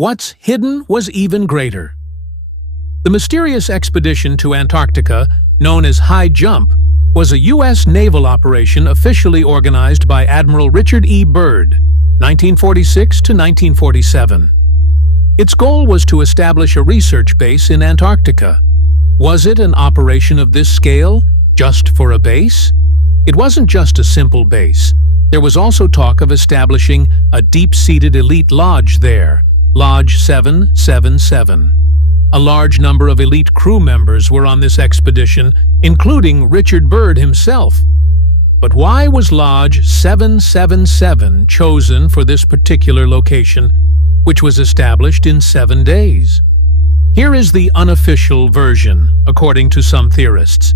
What's hidden was even greater. The mysterious expedition to Antarctica, known as High Jump, was a U.S. naval operation officially organized by Admiral Richard E. Byrd, 1946 to 1947. Its goal was to establish a research base in Antarctica. Was it an operation of this scale, just for a base? It wasn't just a simple base. There was also talk of establishing a deep-seated elite lodge there, Lodge 777. A large number of elite crew members were on this expedition, including Richard Byrd himself. But why was Lodge 777 chosen for this particular location, which was established in 7 days? Here is the unofficial version, according to some theorists.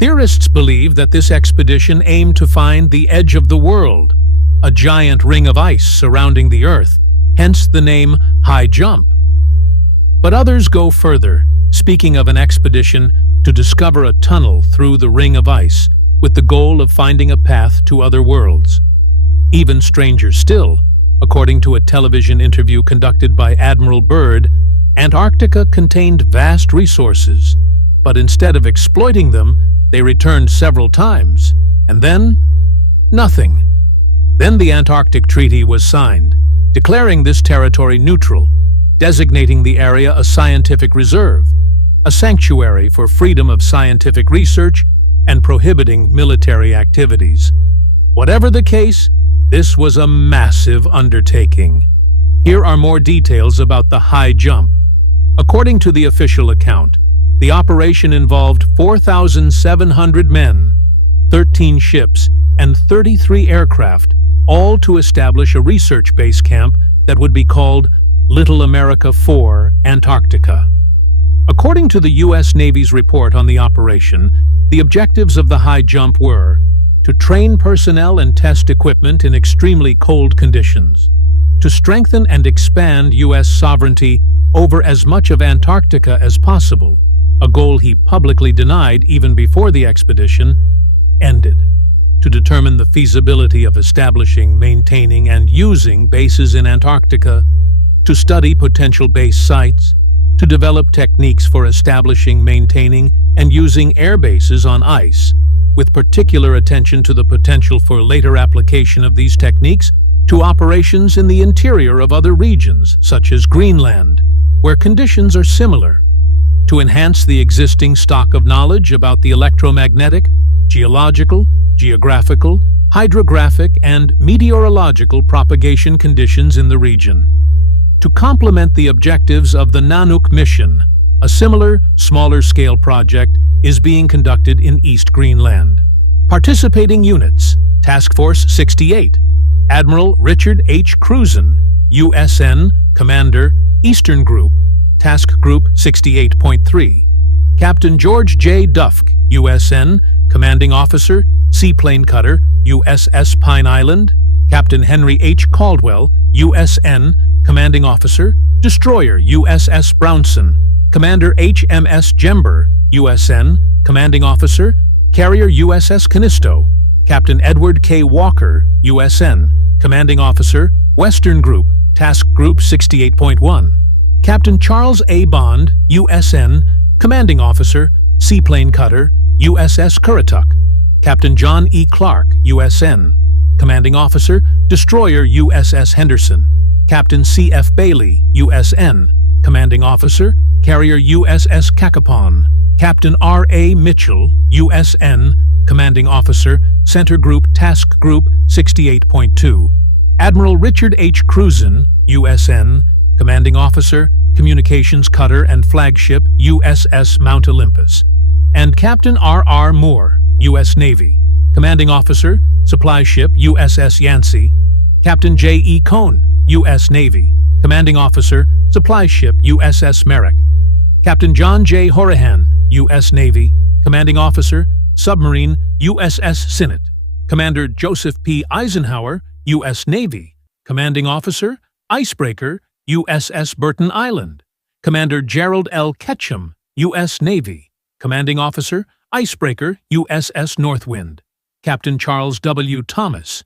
Theorists believe that this expedition aimed to find the edge of the world, a giant ring of ice surrounding the Earth, hence the name High Jump. But others go further, speaking of an expedition to discover a tunnel through the ring of ice, with the goal of finding a path to other worlds. Even stranger still, according to a television interview conducted by Admiral Byrd, Antarctica contained vast resources, but instead of exploiting them, they returned several times, and then nothing. Then the Antarctic Treaty was signed, declaring this territory neutral, designating the area a scientific reserve, a sanctuary for freedom of scientific research, and prohibiting military activities. Whatever the case, this was a massive undertaking. Here are more details about the High Jump. According to the official account, the operation involved 4,700 men, 13 ships, and 33 aircraft, all to establish a research base camp that would be called Little America 4, Antarctica. According to the U.S. Navy's report on the operation, the objectives of the High Jump were to train personnel and test equipment in extremely cold conditions, to strengthen and expand U.S. sovereignty over as much of Antarctica as possible, a goal he publicly denied even before the expedition ended, to determine the feasibility of establishing, maintaining, and using bases in Antarctica, to study potential base sites, to develop techniques for establishing, maintaining, and using air bases on ice, with particular attention to the potential for later application of these techniques to operations in the interior of other regions, such as Greenland, where conditions are similar, to enhance the existing stock of knowledge about the electromagnetic, geological, geographical, hydrographic, and meteorological propagation conditions in the region. To complement the objectives of the Nanook mission, a similar, smaller-scale project is being conducted in East Greenland. Participating units: Task Force 68, Admiral Richard H. Cruzen, USN, Commander, Eastern Group, Task Group 68.3, Captain George J. Dufk, USN, Commanding Officer, Seaplane Cutter, USS Pine Island, Captain Henry H. Caldwell, USN, Commanding Officer, Destroyer USS Brownson, Commander HMS Jember, USN, Commanding Officer, Carrier USS Canisto, Captain Edward K. Walker, USN, Commanding Officer, Western Group, Task Group 68.1, Captain Charles A. Bond, USN, Commanding Officer, Seaplane Cutter, USS Currituck, Captain John E. Clark, USN, Commanding Officer, Destroyer USS Henderson, Captain C.F. Bailey, USN, Commanding Officer, Carrier USS Cacapon, Captain R.A. Mitchell, USN, Commanding Officer, Center Group Task Group 68.2, Admiral Richard H. Cruzen, USN, Commanding Officer, Communications Cutter and Flagship USS Mount Olympus, and Captain R.R. Moore, U.S. Navy, Commanding Officer, Supply Ship USS Yancey, Captain J.E. Cohn, U.S. Navy, Commanding Officer, Supply Ship USS Merrick, Captain John J. Horahan, U.S. Navy, Commanding Officer, Submarine USS Sinnet, Commander Joseph P. Eisenhower, U.S. Navy, Commanding Officer, Icebreaker USS Burton Island, Commander Gerald L. Ketchum, U.S. Navy, Commanding Officer, Icebreaker USS Northwind, Captain Charles W. Thomas,